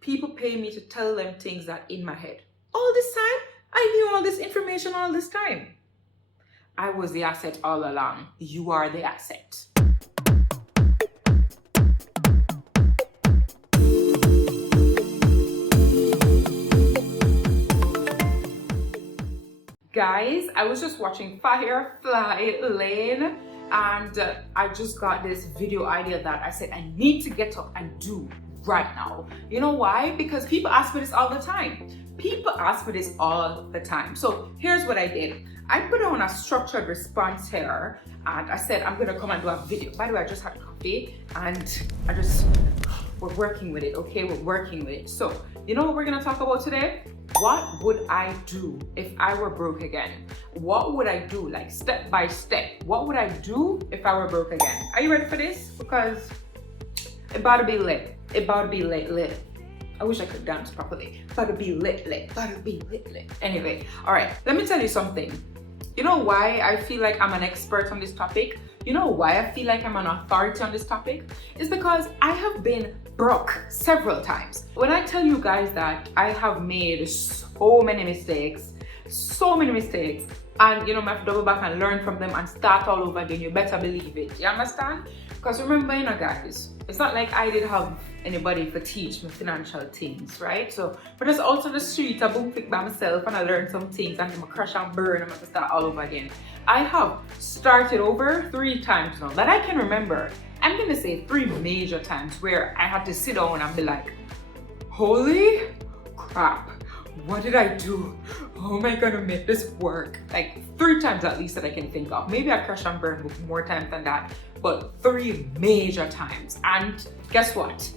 People pay me to tell them things that in my head. All this time, I knew all this information all this time. I was the asset all along. You are the asset. Guys, I was just watching Firefly Lane and I just got this video idea that I said I need to get up and do right now. You know why? Because people ask for this all the time. People ask for this all the time. So here's what I did. I put on a structured response here and I said I'm gonna come and do a video. By the way, I just had coffee and we're working with it, okay? We're working with it. So you know what we're gonna talk about today? What would I do if I were broke again? What would I do, like step by step? What would I do if I were broke again? Are you ready for this? Because it about to be lit. It about to be lit. I wish I could dance properly. About to be lit. About to be lit. Anyway, all right, let me tell you something. You know why I feel like I'm an expert on this topic? You know why I feel like I'm an authority on this topic? It's because I have been broke several times. When I tell you guys that I have made so many mistakes, and you know, I have to double back and learn from them and start all over again, you better believe it. You understand? Because remember, you know, guys, it's not like I didn't have anybody to teach me financial things, right? So, but just out on the street, I boom click by myself and I learned some things and I'm a crash and burn, I'm going to start all over again. I have started over 3 times now that I can remember. I'm going to say 3 major times where I had to sit down and be like, holy crap, what did I do? How am I going to make this work? Like 3 times at least that I can think of. Maybe I crash and burn with more times than that, but 3 major times. And guess what?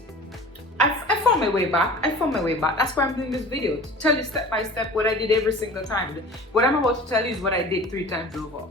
I found my way back. That's why I'm doing this video, to tell you step by step what I did every single time. What I'm about to tell you is what I did 3 times over.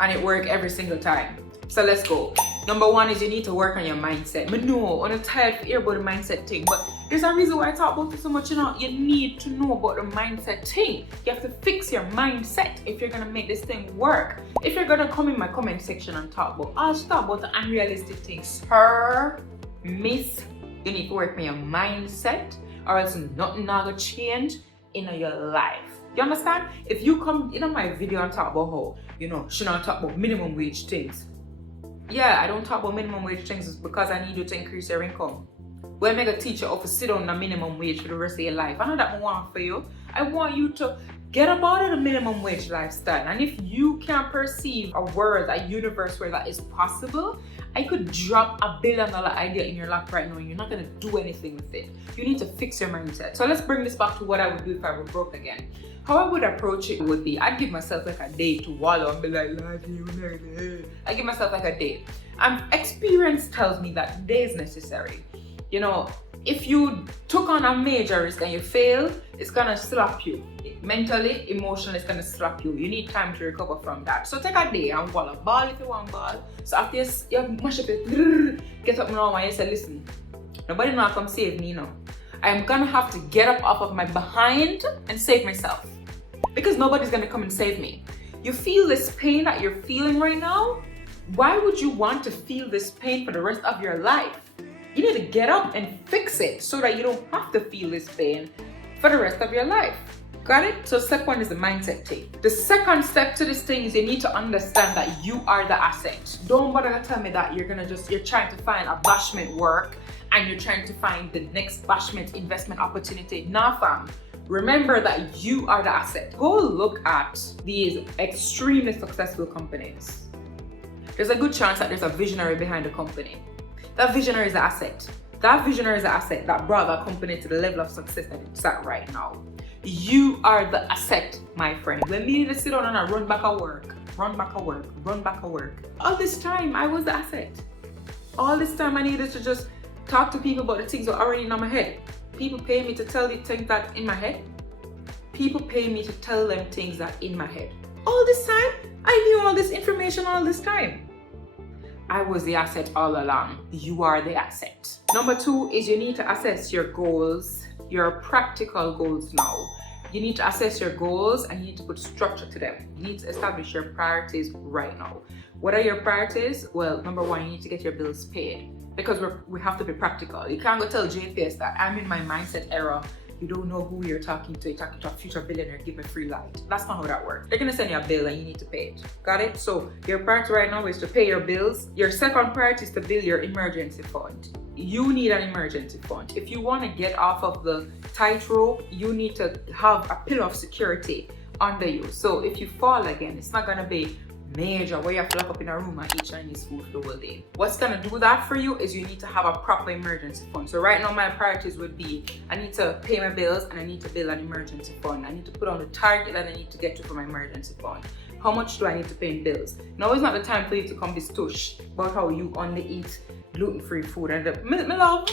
And it worked every single time. So let's go. Number 1 is you need to work on your mindset. I know, I'm tired to hear about the mindset thing, but there's a reason why I talk about it so much. You know, you need to know about the mindset thing. You have to fix your mindset if you're gonna make this thing work. If you're gonna come in my comment section and talk about the unrealistic things, sir, miss, you need to work on your mindset or else nothing gonna change in your life. You understand? If you come in on my video and talk about how, you know, should not talk about minimum wage things. Yeah, I don't talk about minimum wage things because I need you to increase your income. Well, I'm gonna teach you how to sit on a minimum wage for the rest of your life. I know that I want for you. I want you to get up out of the minimum wage lifestyle. And if you can perceive a universe where that is possible, I could drop $1 billion idea in your lap right now and you're not gonna do anything with it. You need to fix your mindset. So let's bring this back to what I would do if I were broke again. How I would approach it would be, I'd give myself like a day to wallow and be like, I give myself like a day. Experience tells me that day is necessary. You know, if you took on a major risk and you fail, it's gonna slap you. Mentally, emotionally, it's gonna slap you. You need time to recover from that. So take a day and wallow. Ball if you want ball. So after you mash up it, get up now and you say, listen, nobody now come save me now. I'm gonna have to get up off of my behind and save myself. Because nobody's gonna come and save me. You feel this pain that you're feeling right now? Why would you want to feel this pain for the rest of your life? You need to get up and fix it so that you don't have to feel this pain for the rest of your life. Got it? So step 1 is the mindset thing. The second step to this thing is you need to understand that you are the asset. Don't bother to tell me that you're trying to find a bashment work and you're trying to find the next bashment investment opportunity. Nah, fam. Remember that you are the asset. Go look at these extremely successful companies. There's a good chance that there's a visionary behind the company. That visionary is the asset. That visionary is the asset that brought that company to the level of success that it's at right now. You are the asset, my friend. When we need to sit down and run back at work. All this time, I was the asset. All this time, I needed to just talk to people about the things that are already in my head. People pay me to tell you things that in my head. People pay me to tell them things that in my head. All this time, I knew all this information all this time. I was the asset all along. You are the asset. Number 2 is you need to assess your goals, your practical goals now. You need to assess your goals and you need to put structure to them. You need to establish your priorities right now. What are your priorities? Well, number 1, you need to get your bills paid. because we have to be practical. You can't go tell JPS that I'm in my mindset era. You don't know who you're talking to. You're talking to a future billionaire, give me free light. That's not how that works. They're gonna send you a bill and you need to pay it. Got it? So your priority right now is to pay your bills. Your second priority is to build your emergency fund. You need an emergency fund. If you want to get off of the tightrope, you need to have a pillar of security under you. So if you fall again, it's not gonna be major where you have to lock up in a room and eat Chinese food for the whole day. What's gonna do that for you is you need to have a proper emergency fund. So right now my priorities would be, I need to pay my bills and I need to build an emergency fund. I need to put on the target that I need to get to for my emergency fund. How much do I need to pay in bills? Now is not the time for you to come this tush about how you only eat gluten-free food. And me love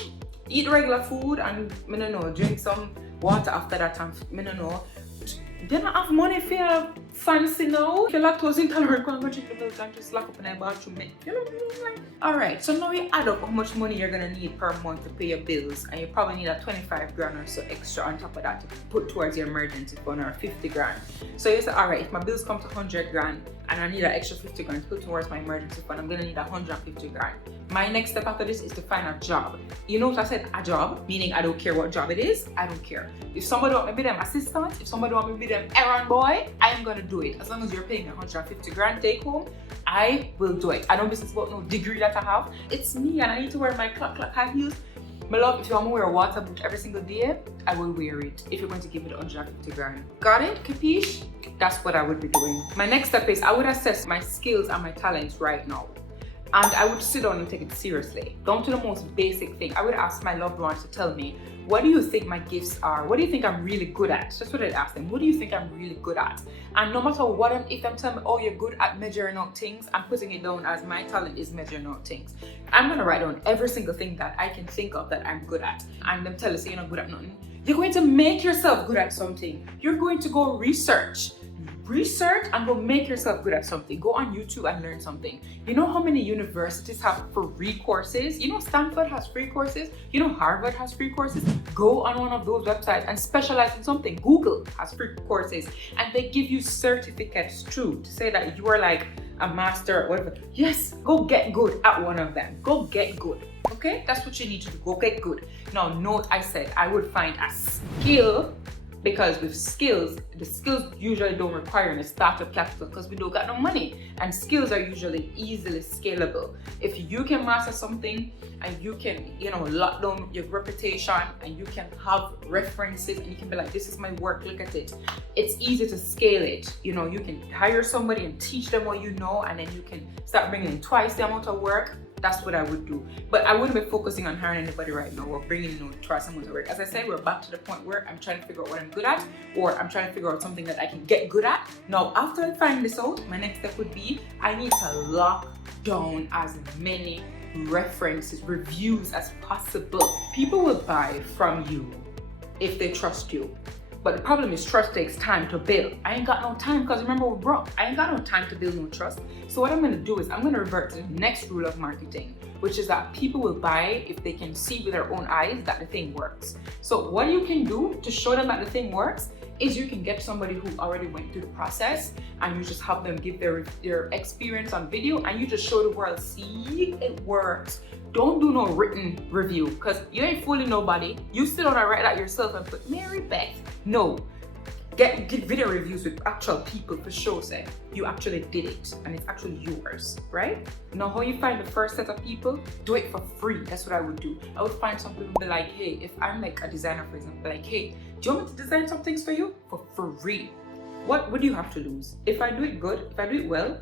eat regular food and me no know, drink some water after that and me no know. You don't have money for your fancy now. If you're lactose intolerant, go and go drink the milk and just lock up in a bathroom. You know what I mean? Alright, so now you add up how much money you're gonna need per month to pay your bills, and you probably need a 25 grand or so extra on top of that to put towards your emergency fund, or 50 grand. So you say, alright, if my bills come to 100 grand and I need an extra 50 grand to put towards my emergency fund, I'm gonna need 150 grand. My next step after this is to find a job. You know what I said? A job, meaning I don't care what job it is, I don't care. If somebody want me to be them assistant, if somebody want me to be them errand boy, I am gonna do it. As long as you're paying me 150 grand take home, I will do it. I don't business about no degree that I have. It's me and I need to wear my clock high heels. My love, if you want me to wear a water boot every single day, I will wear it if you're going to give me the 150 grand. Got it? Capiche? That's what I would be doing. My next step is I would assess my skills and my talents right now. And I would sit down and take it seriously. Down to the most basic thing. I would ask my loved ones to tell me, what do you think my gifts are? What do you think I'm really good at? That's what I'd ask them. What do you think I'm really good at? And no matter what, if them tell me, oh, you're good at measuring out things, I'm putting it down as my talent is measuring out things. I'm gonna write down every single thing that I can think of that I'm good at. And them tell us you're not good at nothing. You're going to make yourself good at something. You're going to go research and go make yourself good at something. Go on YouTube and learn something. You know how many universities have free courses? You know Stanford has free courses. You know Harvard has free courses. Go on one of those websites and specialize in something. Google has free courses and they give you certificates too to say that you are like a master or whatever. Yes, go get good at one of them. Go get good. Okay, that's what you need to do. Go get good. Now note I said I would find a skill, because with skills, the skills usually don't require any startup capital because we don't got no money, and skills are usually easily scalable. If you can master something and you can, lock down your reputation and you can have references and you can be like, this is my work, look at it. It's easy to scale it. You can hire somebody and teach them what you know, and then you can start bringing in twice the amount of work. That's what I would do. But I wouldn't be focusing on hiring anybody right now or bringing in twice the amount of work. As I said, we're back to the point where I'm trying to figure out what I'm good at, or I'm trying to figure out something that I can get good at. Now, after I find this out, my next step would be I need to lock down as many references, reviews as possible. People will buy from you if they trust you. But the problem is trust takes time to build. I ain't got no time because remember we're broke. I ain't got no time to build no trust. So what I'm gonna do is I'm gonna revert to the next rule of marketing, which is that people will buy if they can see with their own eyes that the thing works. So what you can do to show them that the thing works is you can get somebody who already went through the process and you just have them give their experience on video and you just show the world, see, it works. Don't do no written review because you ain't fooling nobody. You sit down and write that yourself and put Mary Beth. No, get video reviews with actual people for sure say you actually did it and it's actually yours, right? Now how you find the first set of people, do it for free. That's what I would do. I would find some people be like, hey, if I'm like a designer for example, like, hey, do you want me to design some things for you for free? What do you have to lose? If I do it good, if I do it well,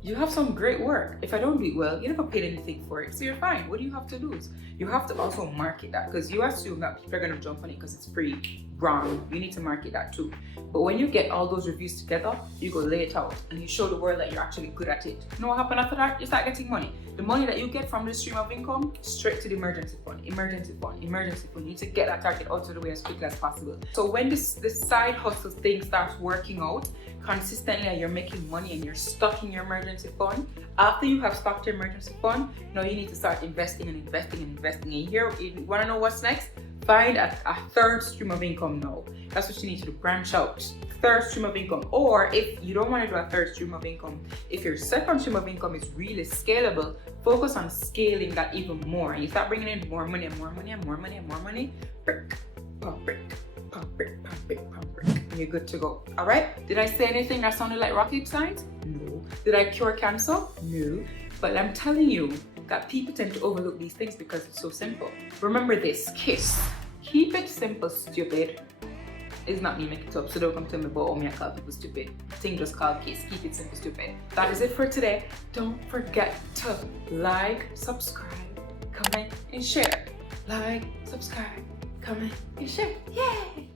you have some great work. If I don't do it well, you never paid anything for it, so you're fine. What do you have to lose? You have to also market that because you assume that people are going to jump on it because it's free. Wrong. You need to market that too. But when you get all those reviews together, you go lay it out and you show the world that you're actually good at it. You know what happened after that? You start getting money. The money that you get from this stream of income, straight to the emergency fund. Emergency fund. Emergency fund. You need to get that target out of the way as quickly as possible. So when this side hustle thing starts working out consistently and you're making money and you're stocking your emergency fund, after you have stocked your emergency fund, now you need to start investing and investing and investing. And here, you want to know what's next? Find a third stream of income now. That's what you need to do. Branch out. third stream of income. Or if you don't want to do a third stream of income, if your second stream of income is really scalable, focus on scaling that even more. And you start bringing in more money and more money and more money and more money. Brick, pump brick, pump brick, pump brick, pump brick. And you're good to go. All right? Did I say anything that sounded like rocket science? No. Did I cure cancer? No. But I'm telling you that people tend to overlook these things because it's so simple. Remember this, KISS. Keep it simple, stupid. It's not me making it up, so don't come tell me about me I call people stupid. Thing just called KISS. Keep it simple, stupid. That is it for today. Don't forget to like, subscribe, comment, and share. Like, subscribe, comment, and share. Yay!